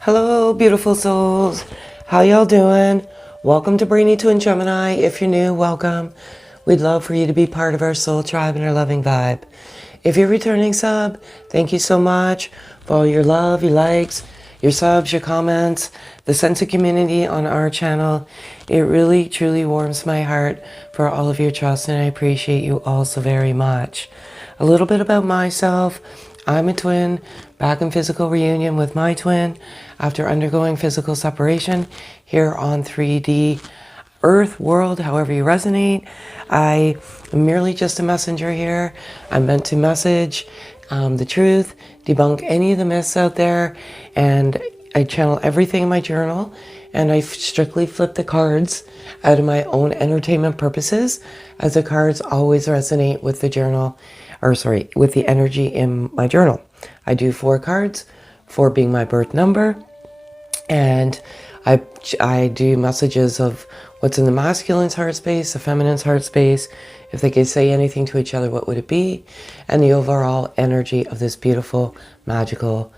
Hello, beautiful souls. How y'all doing? Welcome to Brainy Twin Gemini. If you're new, welcome. We'd love for you to be part of our soul tribe and our loving vibe. If you're returning sub, thank you so much for all your love, your likes, your subs, your comments, the sense of community on our channel. It really, truly warms my heart for all of your trust, and I appreciate you all so very much. A little bit about myself. I'm a twin, back in physical reunion with my twin after undergoing physical separation here on 3D Earth, world, however you resonate. I am merely just a messenger here. I'm meant to message the truth, debunk any of the myths out there, and I channel everything in my journal, and I strictly flip the cards out of my own entertainment purposes, as the cards always resonate with the journal, with the energy in my journal. I do 4 cards, 4 being my birth number, and I do messages of what's in the masculine's heart space, the feminine's heart space. If they could say anything to each other, what would it be? And the overall energy of this beautiful, magical,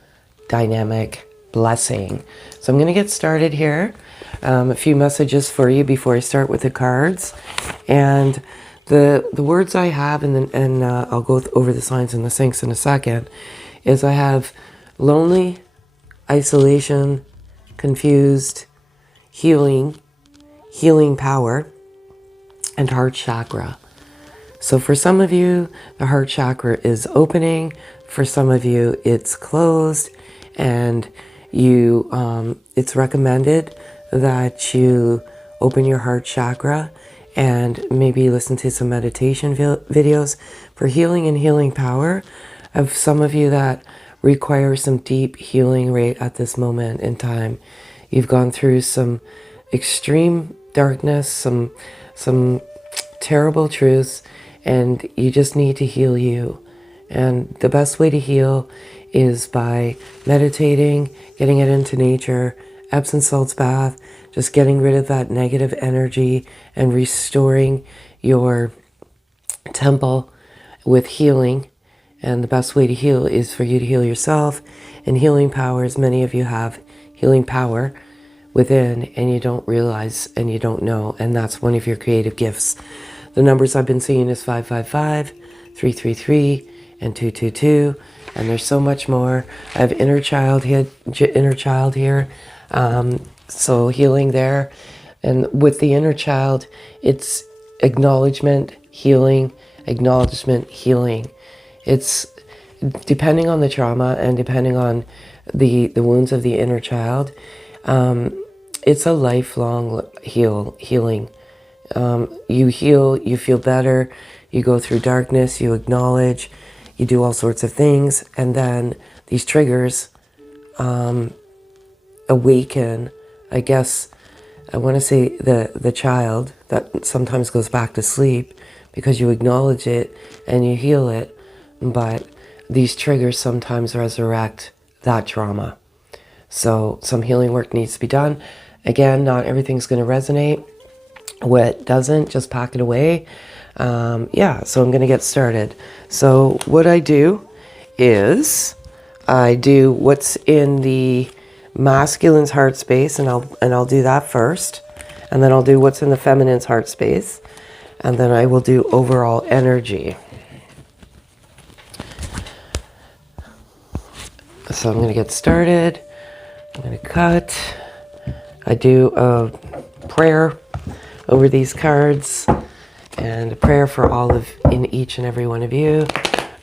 dynamic blessing. So I'm going to get started here. A few messages for you before I start with the cards. And the words I have, and I'll go over the signs and the syncs in a second, is I have lonely, isolation, confused, healing power, and heart chakra. So for some of you, the heart chakra is opening. For some of you, it's closed, and it's recommended that you open your heart chakra and maybe listen to some meditation videos for healing and healing power. Of some of you that require some deep healing right at this moment in time. You've gone through some extreme darkness, some terrible truths, and you just need to heal you. And the best way to heal is by meditating, getting it into nature, Epsom salts bath, just getting rid of that negative energy and restoring your temple with healing. And the best way to heal is for you to heal yourself. And healing powers, many of you have healing power within, and you don't realize and you don't know. And that's one of your creative gifts. The numbers I've been seeing is 555, 333, and 222. And there's so much more. I have inner child here. So healing there. And with the inner child, it's acknowledgement, healing, acknowledgement, healing. It's depending on the trauma and depending on the wounds of the inner child. It's a lifelong healing. You heal, you feel better, you go through darkness, you acknowledge, you do all sorts of things, and then these triggers awaken, I guess, I want to say the child that sometimes goes back to sleep because you acknowledge it and you heal it. But these triggers sometimes resurrect that trauma. So some healing work needs to be done. Again, not everything's going to resonate. What doesn't, just pack it away. So I'm going to get started. So what I do is I do what's in the masculine's heart space, and I'll do that first. And then I'll do what's in the feminine's heart space. And then I will do overall energy. So I'm going to get started. I'm going to cut. I do a prayer over these cards and a prayer for all of in each and every one of you.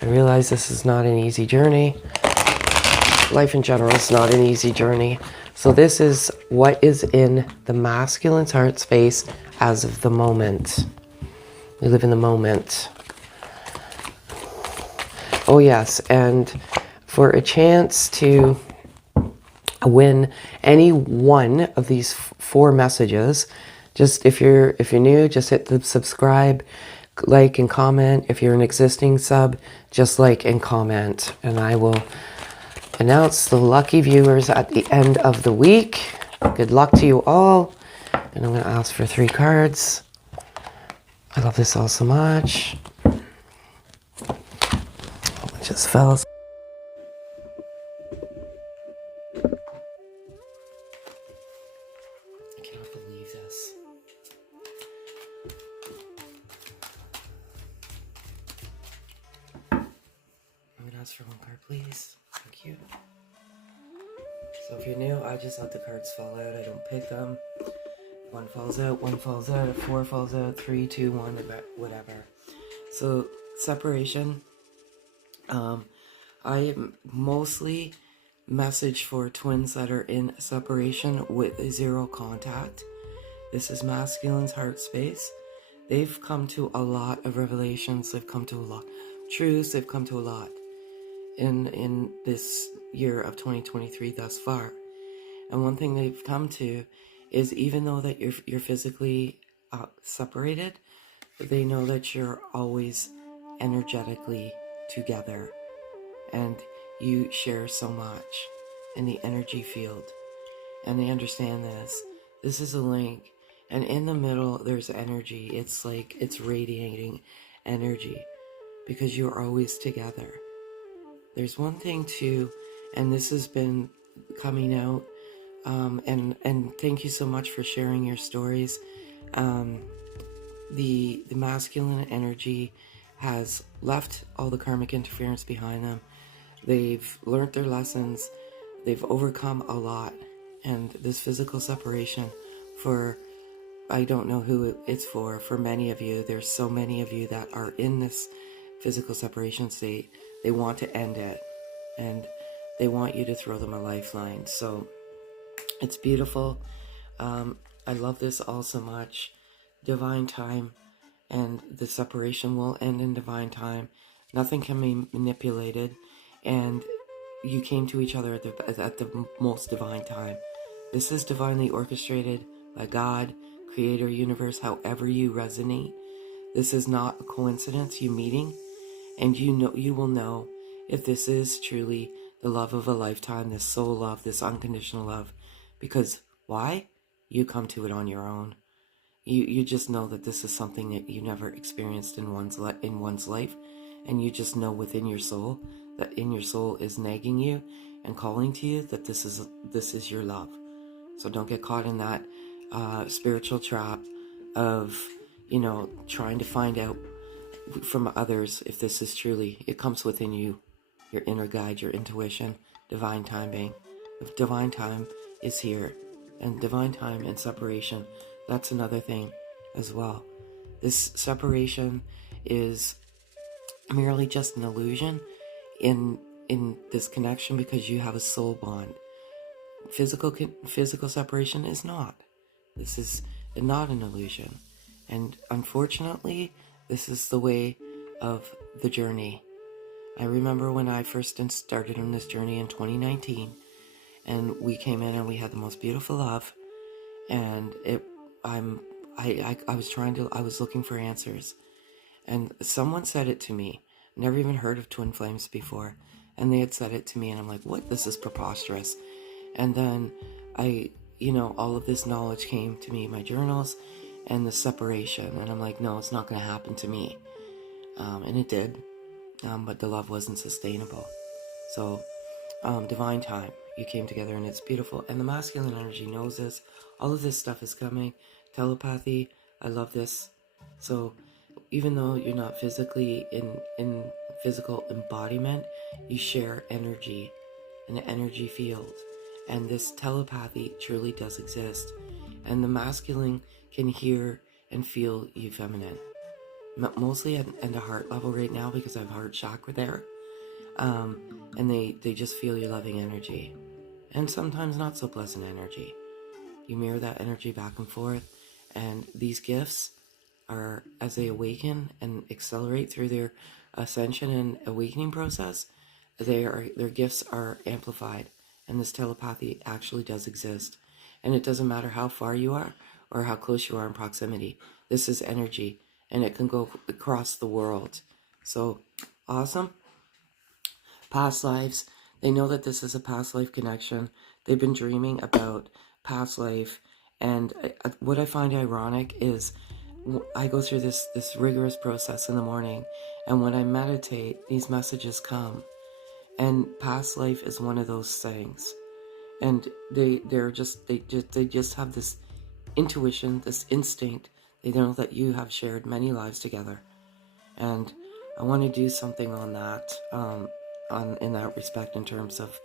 I realize this is not an easy journey. Life in general is not an easy journey. So this is what is in the masculine's heart space as of the moment. We live in the moment. Oh yes, and for a chance to win any one of these 4 messages, just if you're new, just hit the subscribe, like, and comment. If you're an existing sub, just like and comment, and I will announce the lucky viewers at the end of the week. Good luck to you all. And I'm going to ask for 3 cards. I love this all so much. It just fell. cannot believe this. I'm gonna ask for one card, please. Thank you. So if you're new, I just let the cards fall out. I don't pick them. One falls out, 4 falls out, 3, 2, 1, whatever. So separation. I mostly message for twins that are in separation with 0 contact. This is masculine's heart space. They've come to a lot of revelations. They've come to a lot of truths. They've come to a lot in this year of 2023 thus far. And one thing they've come to is, even though that you're physically separated, they know that you're always energetically together, and you share so much in the energy field, and they understand this. This is a link, and in the middle there's energy. It's like it's radiating energy because you're always together. There's one thing too, and this has been coming out, and thank you so much for sharing your stories. The masculine energy has left all the karmic interference behind them. They've learned their lessons. They've overcome a lot. And this physical separation, for, I don't know who it's for many of you, there's so many of you that are in this physical separation state. They want to end it, and they want you to throw them a lifeline. So it's beautiful. I love this all so much. Divine time, and the separation will end in divine time. Nothing can be manipulated, and you came to each other at the most divine time. This is divinely orchestrated by God, Creator, Universe, however you resonate. This is not a coincidence, you meeting, and you will know if this is truly the love of a lifetime, this soul love, this unconditional love. Because why? You come to it on your own. You just know that this is something that you never experienced in one's life, and you just know within your soul that in your soul is nagging you and calling to you that this is your love. So don't get caught in that spiritual trap of trying to find out from others if this is truly. It comes within you, your inner guide, your intuition, divine timing. If divine time is here, and divine time and separation. That's another thing as well. This separation is merely just an illusion in this connection, because you have a soul bond. Physical separation is not. This is not an illusion. And unfortunately, this is the way of the journey. I remember when I first started on this journey in 2019, and we came in and we had the most beautiful love, and I was looking for answers, and someone said it to me. Never even heard of twin flames before, and they had said it to me, and I'm like, what? This is preposterous. And then all of this knowledge came to me, my journals, and the separation, and I'm like, no, it's not going to happen to me. And it did, but the love wasn't sustainable. So, divine time, you came together, and it's beautiful, and the masculine energy knows this. All of this stuff is coming. Telepathy, I love this. So even though you're not physically in physical embodiment, you share energy, an energy field, and this telepathy truly does exist. And the masculine can hear and feel you feminine, mostly at the heart level right now, because I have heart chakra there, and they just feel your loving energy, and sometimes not so pleasant energy. You mirror that energy back and forth, and these gifts are, as they awaken and accelerate through their ascension and awakening process, their gifts are amplified, and this telepathy actually does exist. And it doesn't matter how far you are or how close you are in proximity. This is energy, and it can go across the world. So awesome. Past lives. They know that this is a past life connection. They've been dreaming about past life, and what I find ironic is I go through this rigorous process in the morning, and when I meditate, these messages come, and past life is one of those things, and they just have this intuition, this instinct. They know that you have shared many lives together. And I want to do something on that, in that respect, in terms of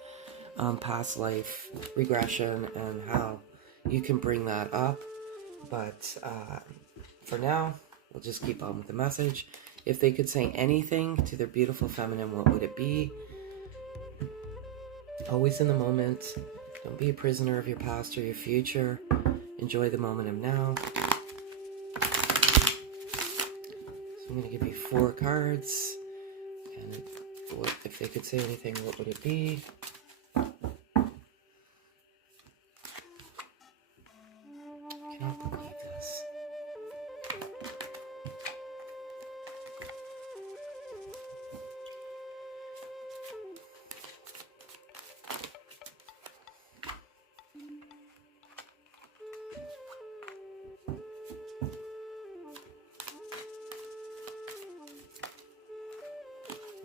past life regression and how you can bring that up. But for now, we'll just keep on with the message. If they could say anything to their beautiful feminine, what would it be? Always in the moment. Don't be a prisoner of your past or your future. Enjoy the moment of now. So I'm going to give you 4 cards. And if they could say anything, what would it be? I cannot believe this.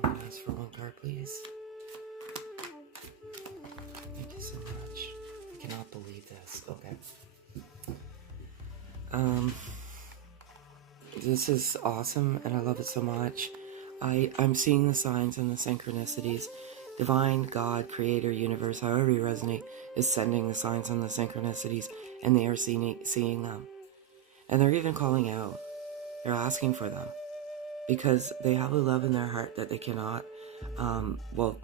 Ask for 1 card, please. Thank you so much. I cannot believe this. Okay. This is awesome, and I love it so much. I'm seeing the signs and the synchronicities. Divine, God, Creator, Universe, however you resonate, is sending the signs and the synchronicities, and they are seeing them. And they're even calling out. They're asking for them. Because they have a love in their heart that they cannot,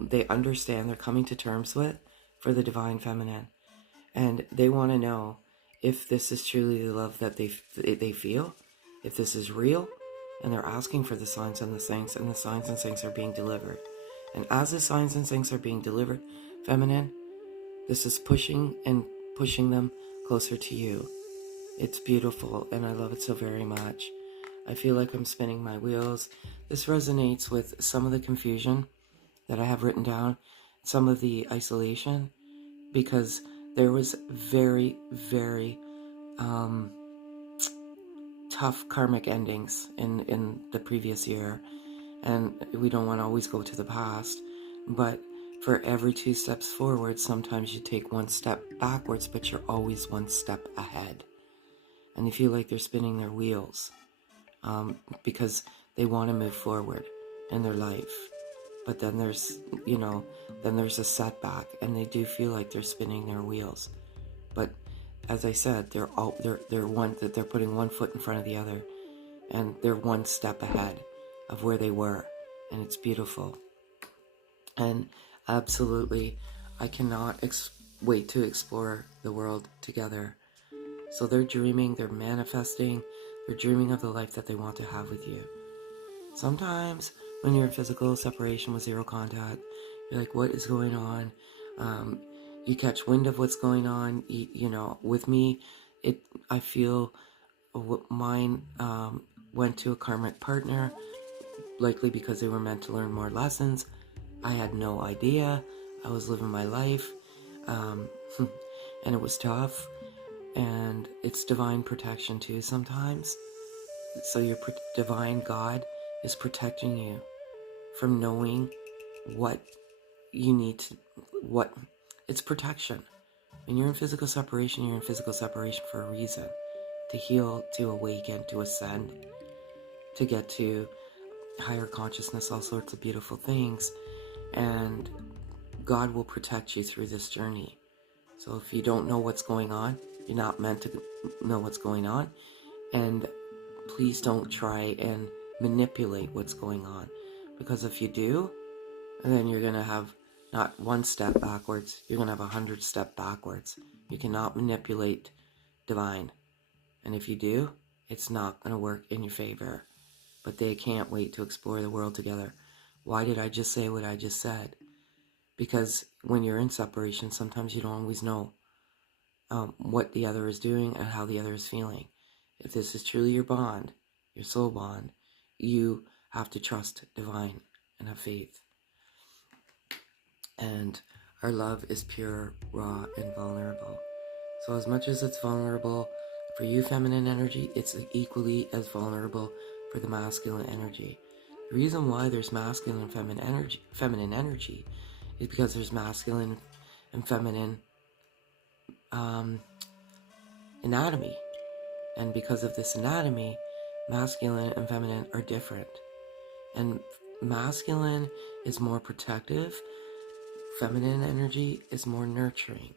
they understand, they're coming to terms with, for the Divine Feminine. And they want to know if this is truly the love that they feel, if this is real, and they're asking for the signs and the things, and the signs and things are being delivered. And as the signs and things are being delivered, Feminine, this is pushing them closer to you. It's beautiful, and I love it so very much. I feel like I'm spinning my wheels. This resonates with some of the confusion that I have written down, some of the isolation, because there was very, very tough karmic endings in the previous year. And we don't want to always go to the past, but for every 2 steps forward, sometimes you take 1 step backwards, but you're always 1 step ahead. And they feel like they're spinning their wheels. Because they want to move forward in their life, but then there's a setback, and they do feel like they're spinning their wheels. But as I said, they're putting 1 foot in front of the other, and they're 1 step ahead of where they were, and it's beautiful. And absolutely, I cannot wait to explore the world together. So they're dreaming, they're manifesting. They're dreaming of the life that they want to have with you. Sometimes when you're in physical separation with 0 contact, you're like, what is going on? You catch wind of what's going on. With me, I feel mine went to a karmic partner, likely because they were meant to learn more lessons. I had no idea. I was living my life, and it was tough. And it's divine protection too sometimes. So your divine God is protecting you from knowing what you need to, it's protection. When you're in physical separation, you're in physical separation for a reason. To heal, to awaken, to ascend, to get to higher consciousness, all sorts of beautiful things. And God will protect you through this journey. So if you don't know what's going on, you're not meant to know what's going on. And please don't try and manipulate what's going on. Because if you do, then you're going to have not 1 step backwards, you're going to have 100 step backwards. You cannot manipulate divine. And if you do, it's not going to work in your favor. But they can't wait to explore the world together. Why did I just say what I just said? Because when you're in separation, sometimes you don't always know what the other is doing and how the other is feeling. If this is truly your bond, your soul bond, you have to trust divine and have faith. And our love is pure, raw, and vulnerable. So as much as it's vulnerable for you, feminine energy, it's equally as vulnerable for the masculine energy. The reason why there's masculine and feminine energy is because there's masculine and feminine anatomy. And because of this anatomy, masculine and feminine are different. And masculine is more protective, feminine energy is more nurturing.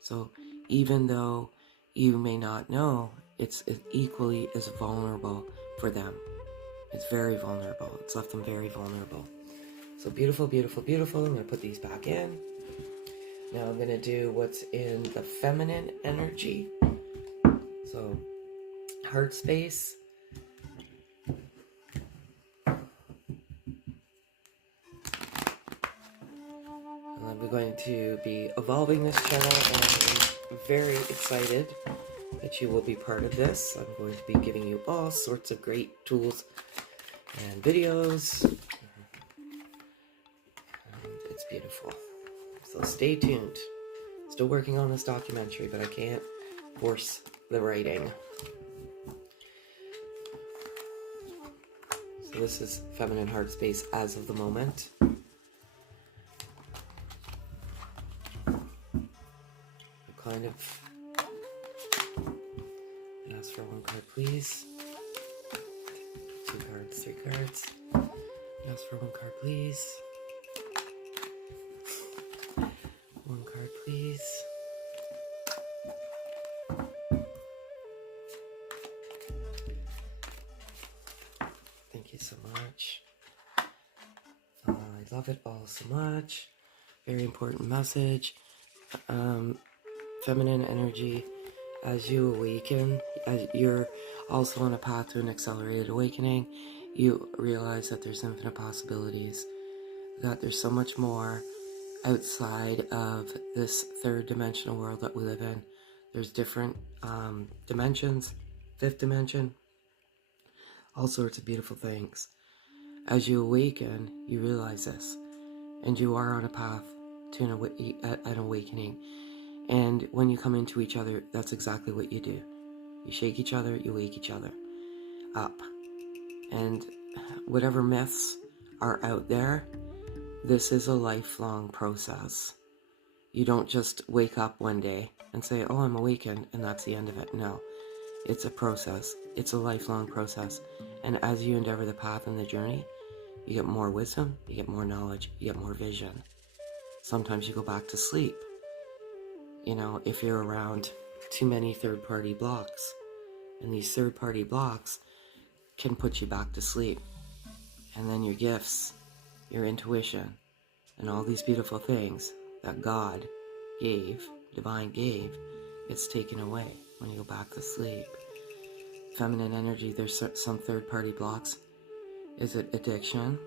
So even though you may not know, it's equally as vulnerable for them. It's very vulnerable. It's left them very vulnerable. So beautiful, beautiful, beautiful. I'm going to put these back in. Now I'm going to do what's in the feminine energy. So heart space. We're going to be evolving this channel, and I'm very excited that you will be part of this. I'm going to be giving you all sorts of great tools and videos. And it's beautiful. So stay tuned. Still working on this documentary, but I can't force the writing. So this is feminine heart space as of the moment. Kind of ask for one card, please. 2 cards, 3 cards. Ask for one card, please. 1 card, please. Thank you so much. I love it all so much. Very important message. Feminine energy, as you awaken, as you're also on a path to an accelerated awakening, you realize that there's infinite possibilities, that there's so much more outside of this third dimensional world that we live in. There's different dimensions, 5th dimension, all sorts of beautiful things. As you awaken, you realize this, and you are on a path to an awakening. And when you come into each other, that's exactly what you do. You shake each other, you wake each other up. And whatever myths are out there, this is a lifelong process. You don't just wake up one day and say, oh, I'm awakened, and that's the end of it. No, it's a process. It's a lifelong process. And as you endeavor the path and the journey, you get more wisdom, you get more knowledge, you get more vision. Sometimes you go back to sleep. You know, if you're around too many third-party blocks, and these third-party blocks can put you back to sleep. And then your gifts, your intuition, and all these beautiful things that God gave, divine gave, gets taken away when you go back to sleep. Feminine energy, there's some third-party blocks. Is it addiction?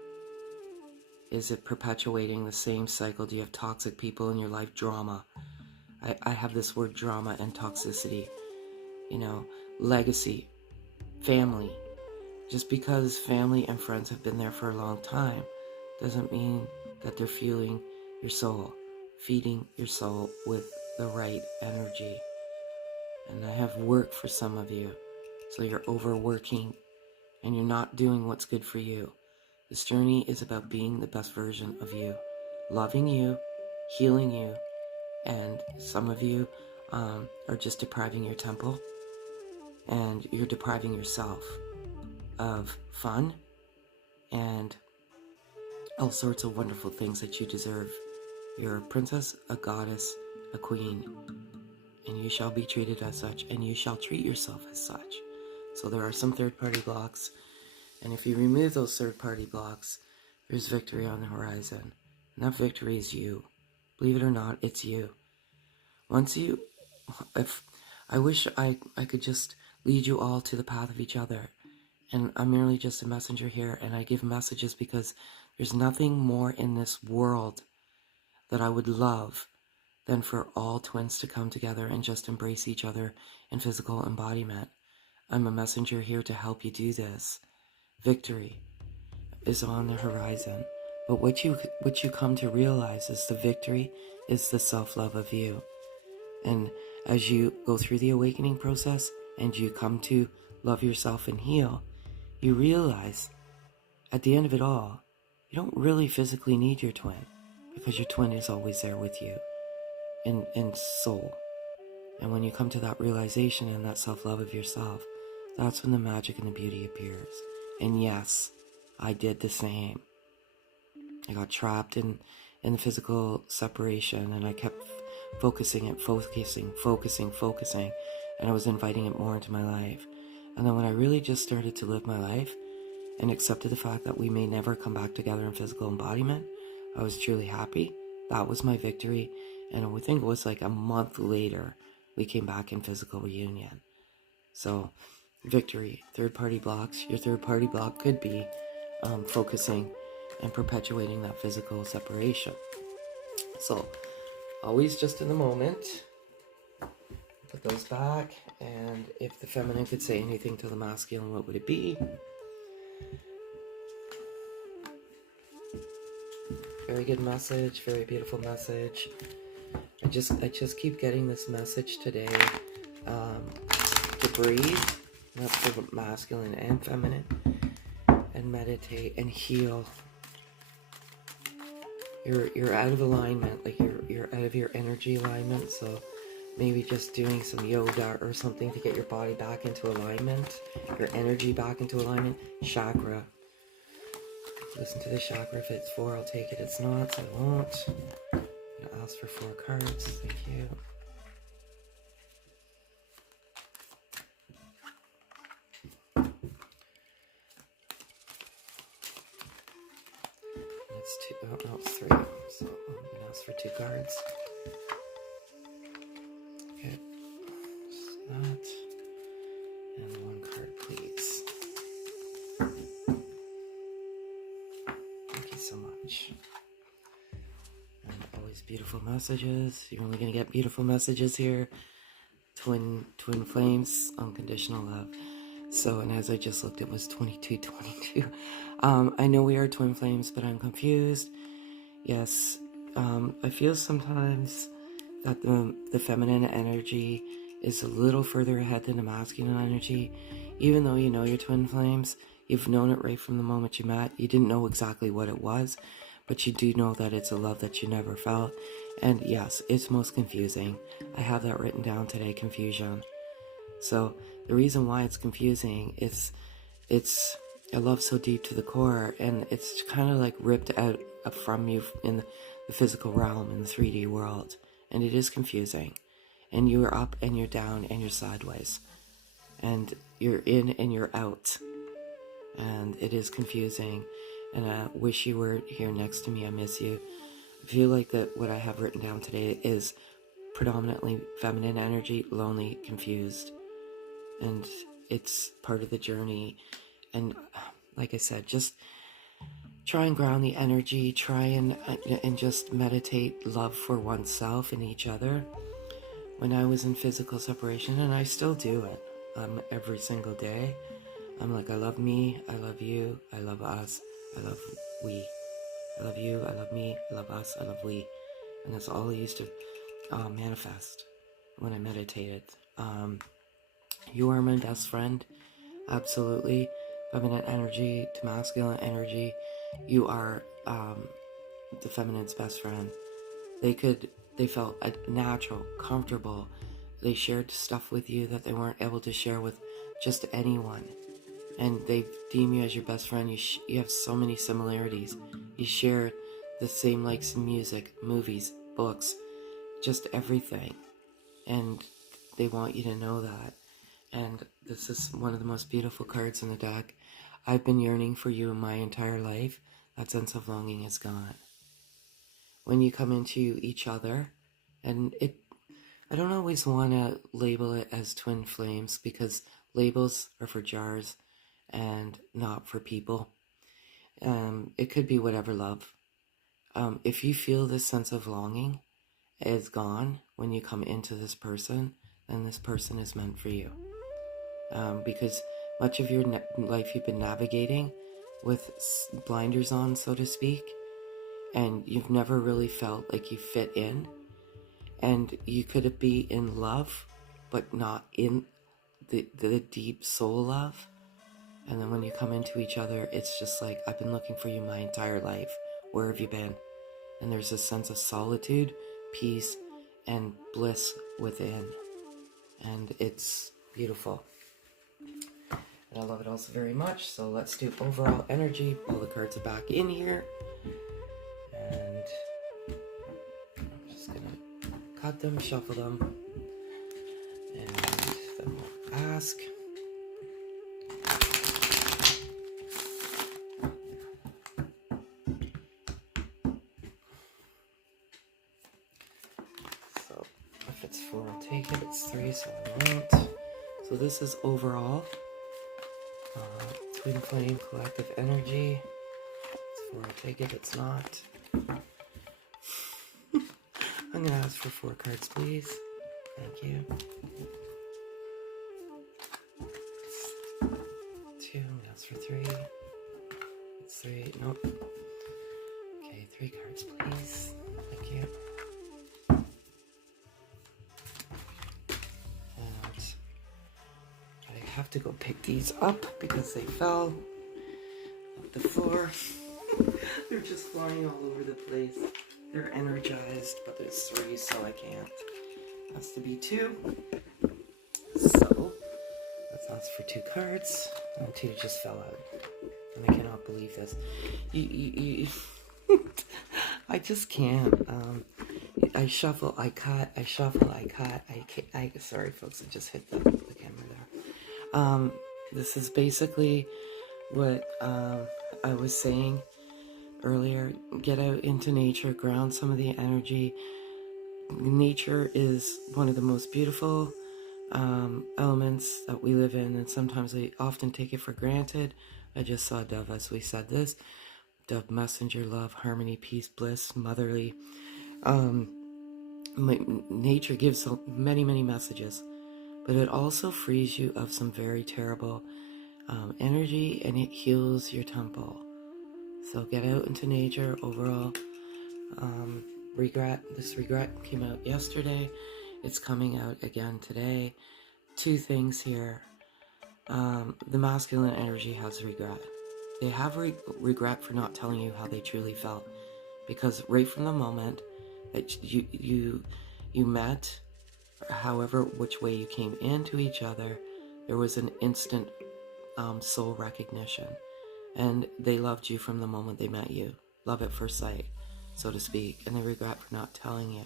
Is it perpetuating the same cycle? Do you have toxic people in your life? Drama. I have this word drama and toxicity. You know, legacy, family. Just because family and friends have been there for a long time doesn't mean that they're fueling your soul, feeding your soul with the right energy. And I have work for some of you. So you're overworking and you're not doing what's good for you. This journey is about being the best version of you, loving you, healing you, and some of you are just depriving your temple, and you're depriving yourself of fun and all sorts of wonderful things that you deserve. You're a princess, a goddess, a queen, and you shall be treated as such, and you shall treat yourself as such. So there are some third-party blocks, and if you remove those third-party blocks, there's victory on the horizon. And that victory is you. Believe it or not, it's you. I wish I could just lead you all to the path of each other. And I'm merely just a messenger here, and I give messages because there's nothing more in this world that I would love than for all twins to come together and just embrace each other in physical embodiment. I'm a messenger here to help you do this. Victory is on the horizon. But what you come to realize is the victory is the self-love of you. And as you go through the awakening process and you come to love yourself and heal, you realize at the end of it all, you don't really physically need your twin, because your twin is always there with you in soul. And when you come to that realization and that self-love of yourself, that's when the magic and the beauty appears. And yes, I did the same. I got trapped in the physical separation, and I kept focusing, and I was inviting it more into my life. And then when I really just started to live my life and accepted the fact that we may never come back together in physical embodiment, I was truly happy. That was my victory. And I think it was like a month later, we came back in physical reunion. So, victory, third-party blocks. Your third-party block could be focusing and perpetuating that physical separation. So, always just in the moment. Put those back, and if the feminine could say anything to the masculine, what would it be? Very good message, very beautiful message. I just keep getting this message today to breathe, that's for masculine and feminine, and meditate and heal. You're out of alignment, like you're out of your energy alignment, so maybe just doing some yoga or something to get your body back into alignment, your energy back into alignment. Chakra. Listen to the chakra. If it's 4, I'll take it. It's not, so I won't. I'll ask for 4 cards. Thank you. It's 2. Oh, no, it's 3. So I'm going to ask for 2 cards. Okay. Just that. And 1 card, please. Thank you so much. And always beautiful messages. You're only going to get beautiful messages here. Twin flames, unconditional love. So, and as I just looked, it was 2222. I know we are twin flames, but I'm confused. Yes, I feel sometimes that the feminine energy is a little further ahead than the masculine energy. Even though you know your twin flames, you've known it right from the moment you met. You didn't know exactly what it was, but you do know that it's a love that you never felt. And yes, it's most confusing. I have that written down today, confusion. So the reason why it's confusing is it's a love so deep to the core, and it's kind of like ripped out from you in the physical realm, in the 3D world. And it is confusing. And you're up and you're down and you're sideways. And you're in and you're out. And it is confusing. And I wish you were here next to me. I miss you. I feel like that what I have written down today is predominantly feminine energy, lonely, confused. And it's part of the journey. And like I said, just try and ground the energy, try and just meditate love for oneself and each other. When I was in physical separation, and I still do it every single day, I'm like, I love me, I love you, I love us, I love we. I love you, I love me, I love us, I love we. And that's all I used to manifest when I meditated. You are my best friend, absolutely. Feminine energy to masculine energy. You are the feminine's best friend. They felt natural, comfortable. They shared stuff with you that they weren't able to share with just anyone. And they deem you as your best friend. You have so many similarities. You share the same likes in music, movies, books, just everything. And they want you to know that. And this is one of the most beautiful cards in the deck. I've been yearning for you in my entire life. That sense of longing is gone. When you come into each other, and I don't always want to label it as twin flames, because labels are for jars and not for people. It could be whatever love. If you feel this sense of longing is gone when you come into this person, then this person is meant for you. Because much of your life you've been navigating with blinders on, so to speak, and you've never really felt like you fit in, and you could be in love but not in the deep soul love. And then when you come into each other, it's just like, I've been looking for you my entire life. Where have you been? And there's a sense of solitude, peace, and bliss within. and it's beautiful. And I love it also very much. So let's do overall energy. All the cards are back in here. And I'm just going to cut them, shuffle them, and then we'll ask. So if it's 4, I'll take it. It's 3, so I won't. So this is overall. Twin flame, collective energy. It's 4, I'll take it. It's not. I'm going to ask for 4 cards, please. Thank you. It's 2, I'm going to ask for 3. It's 3, nope. Okay, 3 cards, please. Thank you. And I have to go pick these up because they fell off the floor. They're just flying all over the place. They're energized, but there's 3, so I can't. It has to be 2. So, let's ask for 2 cards. Oh, 2 just fell out. And I cannot believe this. I just can't. I shuffle, I cut, I shuffle, I cut. Sorry, folks, I just hit the camera there. This is basically what I was saying earlier. Get out into nature, ground some of the energy. Nature is one of the most beautiful elements that we live in, and sometimes we often take it for granted. I just saw Dove as we said this. Dove, messenger, love, harmony, peace, bliss, motherly. Nature gives many, many messages, but it also frees you of some very terrible energy, and it heals your temple. So get out into nature overall. This regret came out yesterday. It's coming out again today. 2 things here. The masculine energy has regret. They have regret for not telling you how they truly felt, because right from the moment that you met, or however which way you came into each other, there was an instant soul recognition, and they loved you from the moment they met you. Love at first sight, so to speak, and they regret for not telling you.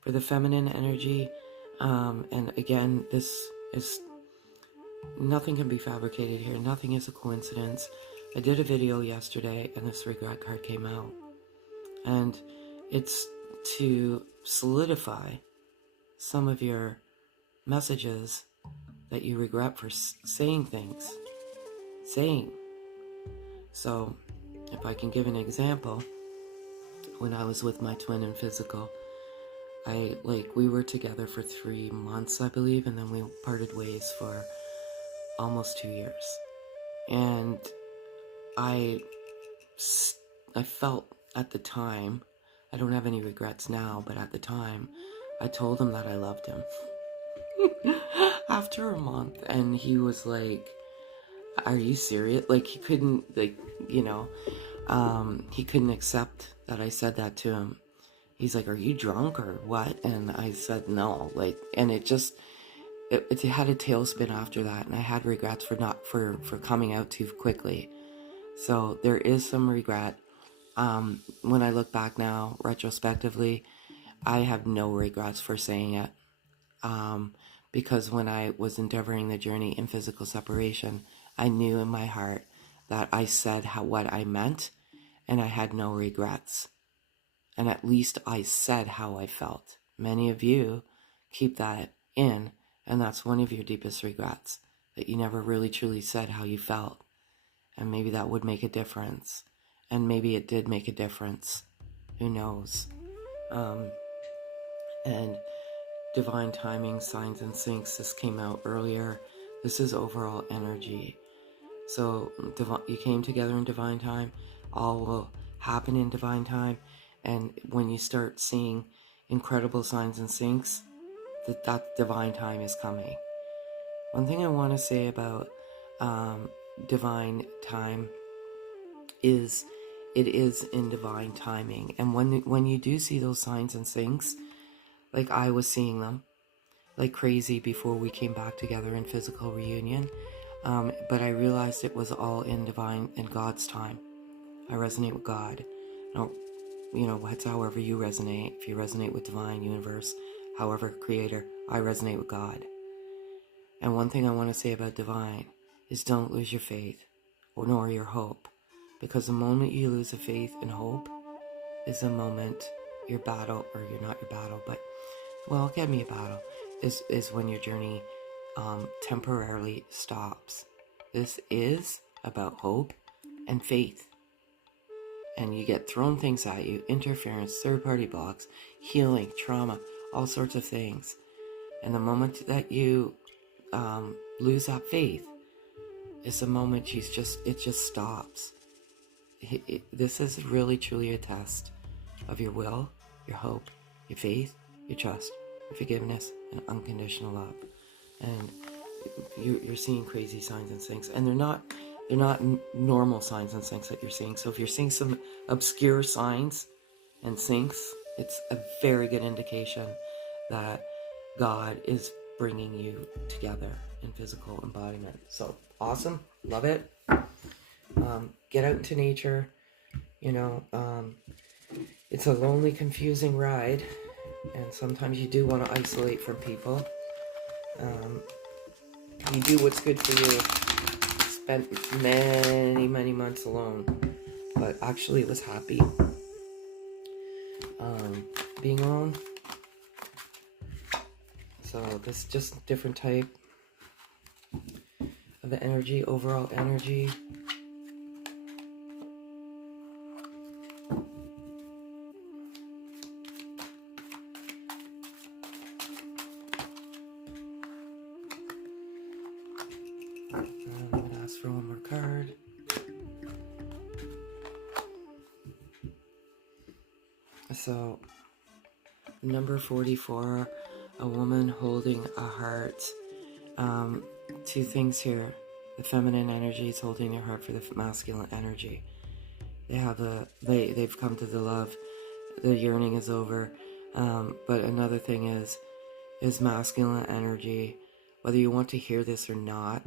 For the feminine energy, and again, this is nothing can be fabricated here. Nothing is a coincidence. I did a video yesterday and this regret card came out. And it's to solidify some of your messages that you regret for saying things. So, if I can give an example, when I was with my twin in physical, we were together for 3 months, I believe, and then we parted ways for almost 2 years. And I felt at the time, I don't have any regrets now, but at the time, I told him that I loved him. After a month, and he was like, are you serious? Like, he couldn't, he couldn't accept that I said that to him. He's like, are you drunk or what? And I said, no, and it just, it had a tailspin after that, and I had regrets for coming out too quickly. So there is some regret. When I look back now, retrospectively, I have no regrets for saying it. Because when I was endeavoring the journey in physical separation, I knew in my heart that I said what I meant, and I had no regrets. And at least I said how I felt. Many of you keep that in, and that's one of your deepest regrets, that you never really truly said how you felt. And maybe that would make a difference. And maybe it did make a difference. Who knows? And divine timing, signs and syncs, this came out earlier. This is overall energy. So you came together in divine time. All will happen in divine time. And when you start seeing incredible signs and syncs, that divine time is coming. One thing I want to say about divine time is it is in divine timing. And when you do see those signs and syncs, like I was seeing them, like crazy before we came back together in physical reunion. But I realized it was all in divine and God's time. I resonate with God. No, it's however you resonate. If you resonate with divine, universe, however, creator, I resonate with God. And one thing I want to say about divine is don't lose your faith or nor your hope. Because the moment you lose a faith and hope is the moment your battle, or you're not your battle, but, well, get me a battle, is when your journey temporarily stops. This is about hope and faith. And you get thrown things at you, interference, third-party blocks, healing, trauma, all sorts of things. And the moment that you lose that faith is the moment it just stops. This is really truly a test of your will, your hope, your faith, your trust, your forgiveness, and unconditional love. And you're seeing crazy signs and things, and they're not normal signs and things that you're seeing. So if you're seeing some obscure signs and things, it's a very good indication that God is bringing you together in physical embodiment. So awesome, love it. Get out into nature. It's a lonely, confusing ride, and sometimes you do want to isolate from people. You do what's good for you. Spent many, many months alone, but actually was happy being alone. So this is just a different type of energy, overall energy. I'm going to ask for one more card. So, number 44, a woman holding a heart. Two things here. The feminine energy is holding their heart for the masculine energy. They've come to the love. The yearning is over. But another thing is masculine energy. Whether you want to hear this or not,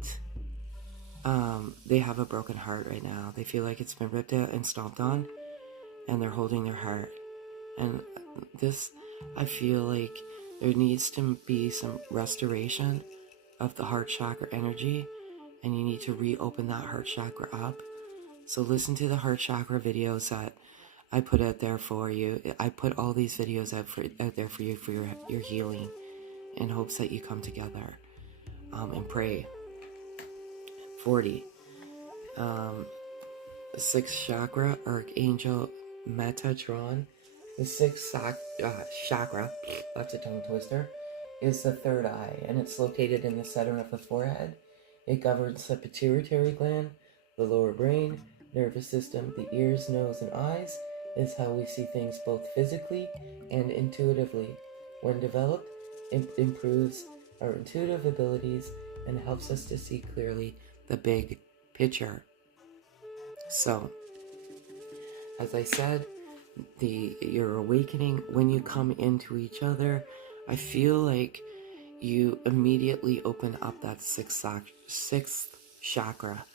they have a broken heart right now. They feel like it's been ripped out and stomped on, and they're holding their heart. And this, I feel like there needs to be some restoration of the heart chakra energy, and you need to reopen that heart chakra up. So listen to the heart chakra videos that I put out there for you. I put all these videos out there for you for your healing, in hopes that you come together and pray. 40. The sixth chakra, Archangel Metatron. The sixth chakra, that's a tongue twister, is the third eye, and it's located in the center of the forehead. It governs the pituitary gland, the lower brain, nervous system, the ears, nose, and eyes. Is how we see things both physically and intuitively. When developed, it improves our intuitive abilities and helps us to see clearly the big picture. So, as I said, your awakening, when you come into each other, I feel like you immediately open up that sixth chakra,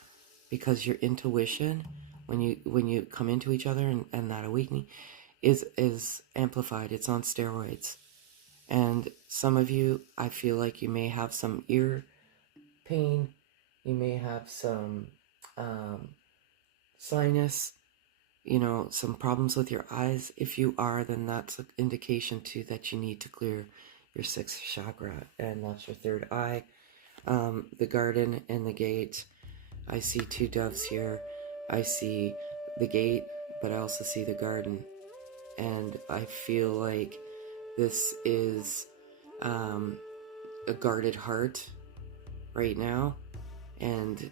because your intuition, when you come into each other and that awakening is amplified. It's on steroids. And some of you, I feel like you may have some ear pain, you may have some sinus, some problems with your eyes. If you are, then that's an indication too that you need to clear your sixth chakra, and that's your third eye. The garden and the gate. I see two doves here. I see the gate, but I also see the garden. And I feel like this is a guarded heart right now. And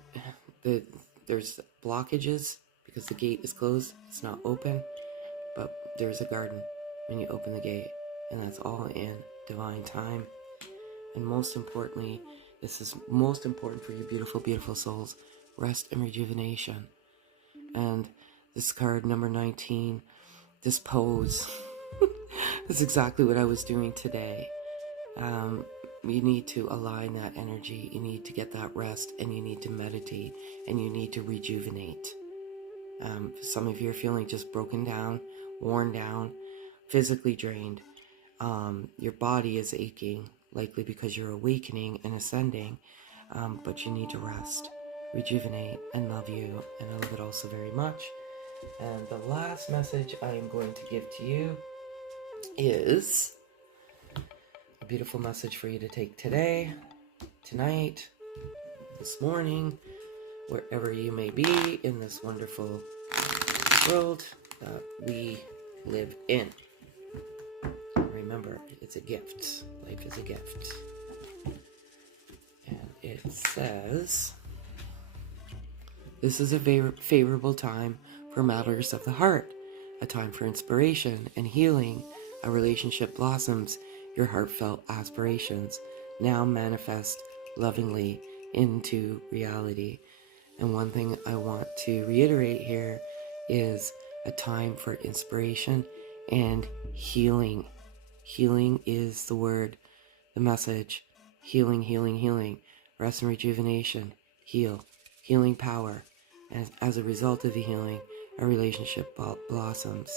there's blockages because the gate is closed. It's not open. But there's a garden when you open the gate. And that's all in divine time. And most importantly, this is most important for you beautiful, beautiful souls. Rest and rejuvenation. And this card, number 19, this pose. That's exactly what I was doing today. you need to align that energy, you need to get that rest, and you need to meditate, and you need to rejuvenate. Some of you are feeling just broken down, worn down, physically drained. Your body is aching, likely because you're awakening and ascending, but you need to rest, rejuvenate, and love you, and I love it also very much. And the last message I am going to give to you is a beautiful message for you to take today, tonight, this morning, wherever you may be in this wonderful world that we live in. Remember, it's a gift. Life is a gift. And it says, this is a favorable time for matters of the heart, a time for inspiration and healing. A relationship blossoms your heartfelt aspirations. Now manifest lovingly into reality. And one thing I want to reiterate here is a time for inspiration and healing. Healing is the word, the message. Healing, healing, healing. Rest and rejuvenation. Heal. Healing power. And as a result of the healing, a relationship blossoms.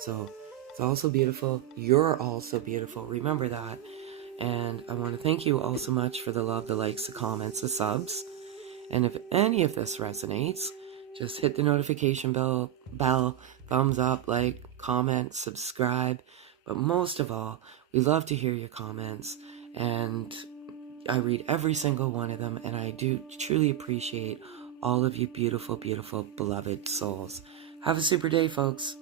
So it's also beautiful. You're also beautiful. Remember that. And I want to thank you all so much for the love, the likes, the comments, the subs. And if any of this resonates, just hit the notification bell, thumbs up, like, comment, subscribe. But most of all, we love to hear your comments. And I read every single one of them. And I do truly appreciate all of you beautiful, beautiful, beloved souls. Have a super day, folks.